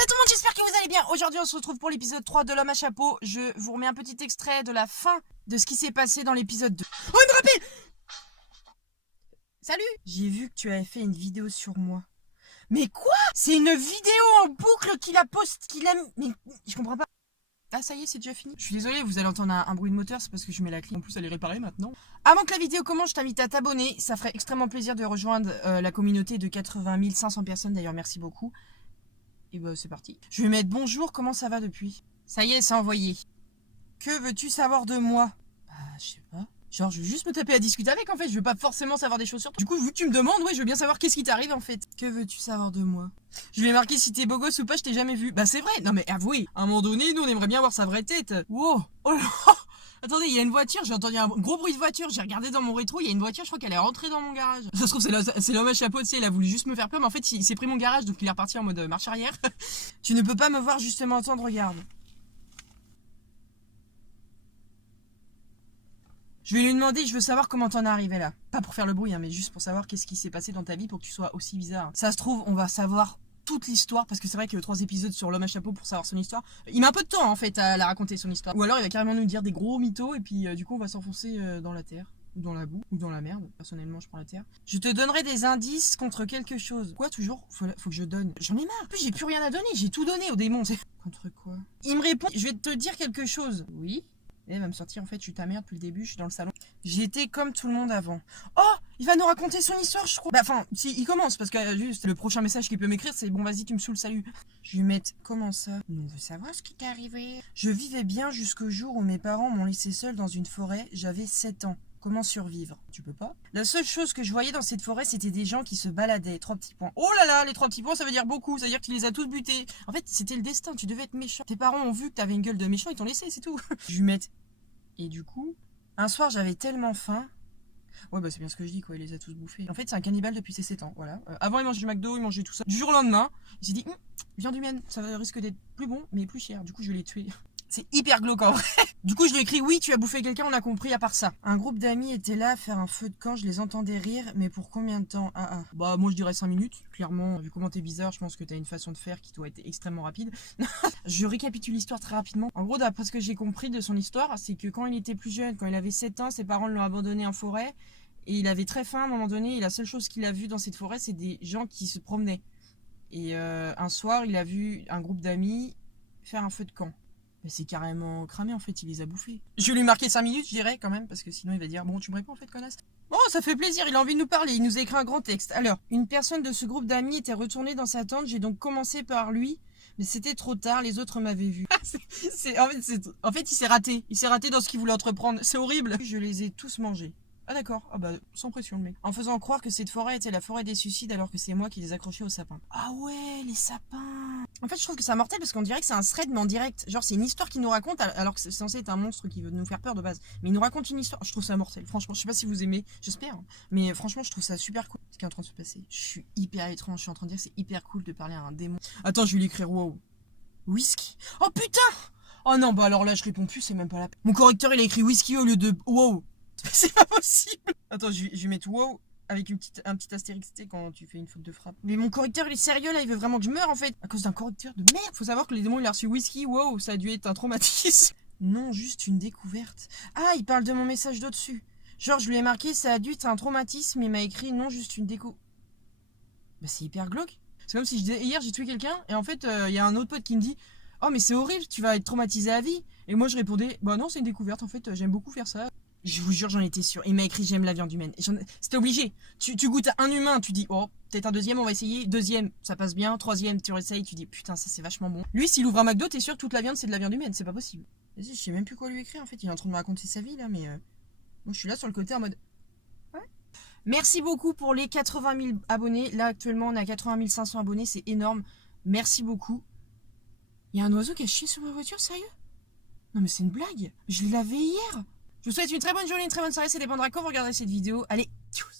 Salut tout le monde, j'espère que vous allez bien. Aujourd'hui on se retrouve pour l'épisode 3 de l'homme à chapeau. Je vous remets un petit extrait de la fin de ce qui s'est passé dans l'épisode 2. Oh, il me rappelle. Salut. J'ai vu que tu avais fait une vidéo sur moi. Mais quoi? C'est une vidéo en boucle qu'il a Mais je comprends pas. Ah ça y est, c'est déjà fini. Je suis désolée, vous allez entendre un bruit de moteur, c'est parce que je mets la clé. En plus elle est réparée maintenant. Avant que la vidéo commence, je t'invite à t'abonner. Ça ferait extrêmement plaisir de rejoindre la communauté de 80 500 personnes. D'ailleurs merci beaucoup. Et bah c'est parti. Je vais mettre bonjour, comment ça va depuis? Ça y est, c'est envoyé. Que veux-tu savoir de moi? Bah je sais pas. Genre je veux juste me taper à discuter avec en fait, je veux pas forcément savoir des choses sur toi. Du coup vu que tu me demandes, ouais je veux bien savoir qu'est-ce qui t'arrive en fait. Que veux-tu savoir de moi? Je lui ai marqué si t'es beau gosse ou pas, je t'ai jamais vu. Bah c'est vrai, non mais avouez, à un moment donné nous on aimerait bien voir sa vraie tête. Wow. Oh là. Attendez, il y a une voiture, j'ai entendu un gros bruit de voiture, j'ai regardé dans mon rétro, il y a une voiture, je crois qu'elle est rentrée dans mon garage. Ça se trouve, c'est l'homme à chapeau, tu sais, il a voulu juste me faire peur, mais en fait, il s'est pris mon garage, donc il est reparti en mode marche arrière. Tu ne peux pas me voir justement entendre, regarde. Je vais lui demander, je veux savoir comment t'en es arrivé là. Pas pour faire le bruit, hein, mais juste pour savoir qu'est-ce qui s'est passé dans ta vie pour que tu sois aussi bizarre. Ça se trouve, on va savoir toute l'histoire, parce que c'est vrai que 3 épisodes sur l'homme à chapeau pour savoir son histoire, il met un peu de temps en fait à la raconter son histoire. Ou alors il va carrément nous dire des gros mythos et puis du coup on va s'enfoncer dans la terre, ou dans la boue, ou dans la merde. Personnellement je prends la terre. Je te donnerai des indices contre quelque chose. Quoi toujours? Faut que je donne. J'en ai marre. En plus j'ai plus rien à donner, j'ai tout donné au démon. Contre quoi? Il me répond, je vais te dire quelque chose. Oui. Et elle va me sortir, en fait, je suis ta mère depuis le début, je suis dans le salon. J'étais comme tout le monde avant. Oh, il va nous raconter son histoire, je crois. Bah, enfin, si, il commence, parce que juste, le prochain message qu'il peut m'écrire, c'est bon, vas-y, tu me saoules, salut. Je vais mettre, comment ça? On veut savoir ce qui t'est arrivé. Je vivais bien jusqu'au jour où mes parents m'ont laissé seule dans une forêt, j'avais 7 ans. Comment survivre? Tu peux pas? La seule chose que je voyais dans cette forêt, c'était des gens qui se baladaient. 3 petits points. Oh là là, les 3 petits points, ça veut dire beaucoup. Ça veut dire que tu les as tous butés. En fait, c'était le destin. Tu devais être méchant. Tes parents ont vu que t'avais une gueule de méchant, ils t'ont laissé, c'est tout. Je vais mettre. Et du coup, un soir, j'avais tellement faim. Ouais, bah c'est bien ce que je dis, quoi. Il les a tous bouffés. En fait, c'est un cannibale depuis ses 7 ans. Voilà. Avant, il mangeait du McDo, il mangeait tout ça. Du jour au lendemain, il s'est dit, viande humaine, ça risque d'être plus bon, mais plus cher. Du coup, je l'ai tué. C'est hyper glauque en vrai. Du coup, je lui ai écrit, oui, tu as bouffé quelqu'un, on a compris à part ça. Un groupe d'amis était là à faire un feu de camp, je les entendais rire, mais pour combien de temps? Bah, moi je dirais 5 minutes. Clairement, vu comment t'es bizarre, je pense que t'as une façon de faire qui doit être extrêmement rapide. Je récapitule l'histoire très rapidement. En gros, d'après ce que j'ai compris de son histoire, c'est que quand il était plus jeune, quand il avait 7 ans, ses parents l'ont abandonné en forêt. Et il avait très faim à un moment donné, et la seule chose qu'il a vue dans cette forêt, c'est des gens qui se promenaient. Et un soir, il a vu un groupe d'amis faire un feu de camp. Mais c'est carrément cramé en fait, il les a bouffés. Je vais lui marquer 5 minutes, je dirais quand même, parce que sinon il va dire bon, tu me réponds en fait, connasse. Bon, ça fait plaisir, il a envie de nous parler, il nous a écrit un grand texte. Alors, une personne de ce groupe d'amis était retournée dans sa tente, j'ai donc commencé par lui, mais c'était trop tard, les autres m'avaient vu. En fait, il s'est raté. Il s'est raté dans ce qu'il voulait entreprendre. C'est horrible. Je les ai tous mangés. Ah d'accord, ah bah sans pression le mec. En faisant croire que cette forêt était la forêt des suicides alors que c'est moi qui les accrochais aux sapins. Ah ouais, les sapins. En fait je trouve que c'est mortel parce qu'on dirait que c'est un thread mais en direct. Genre c'est une histoire qu'il nous raconte alors que c'est censé être un monstre qui veut nous faire peur de base. Mais il nous raconte une histoire, je trouve ça mortel. Franchement, je sais pas si vous aimez, j'espère. Hein. Mais franchement je trouve ça super cool ce qui est en train de se passer. Je suis hyper étrange, je suis en train de dire que c'est hyper cool de parler à un démon. Attends, je vais lui écrire wow. Whisky. Oh putain. Oh non, bah alors là je réponds plus, c'est même pas la peine. Mon correcteur il a écrit whisky au lieu de wow. C'est pas possible. Attends, je vais mettre wow avec un petit astérix, tu sais, quand tu fais une faute de frappe. Mais mon correcteur, il est sérieux, là, il veut vraiment que je meure, en fait. À cause d'un correcteur de merde. Faut savoir que les démons, il a reçu whisky, wow, ça a dû être un traumatisme. Non, juste une découverte. Ah, il parle de mon message d'au-dessus. Genre, je lui ai marqué, ça a dû être un traumatisme, il m'a écrit, non, juste une déco. Bah, c'est hyper glauque. C'est comme si je disais, hier, j'ai tué quelqu'un, et en fait, il y a un autre pote qui me dit, oh, mais c'est horrible, tu vas être traumatisé à vie. Et moi, je répondais, bah non, c'est une découverte, en fait, j'aime beaucoup faire ça. Je vous jure, j'en étais sûre. Il m'a écrit j'aime la viande humaine. C'était obligé. Tu goûtes à un humain, tu dis oh, peut-être un deuxième, on va essayer. Deuxième, ça passe bien. Troisième, tu réessayes, tu dis putain, ça c'est vachement bon. Lui, s'il ouvre un McDo, t'es sûr que toute la viande c'est de la viande humaine. C'est pas possible. Vas-y, je sais même plus quoi lui écrire en fait. Il est en train de me raconter sa vie là, mais moi je suis là sur le côté en mode. Ouais. Merci beaucoup pour les 80 000 abonnés. Là actuellement, on est à 80 500 abonnés. C'est énorme. Merci beaucoup. Il y a un oiseau qui a chié sur ma voiture, sérieux? Non mais c'est une blague. Je l'avais hier. Je vous souhaite une très bonne journée, une très bonne soirée, ça dépendra quand vous regarderez cette vidéo. Allez, tchuss.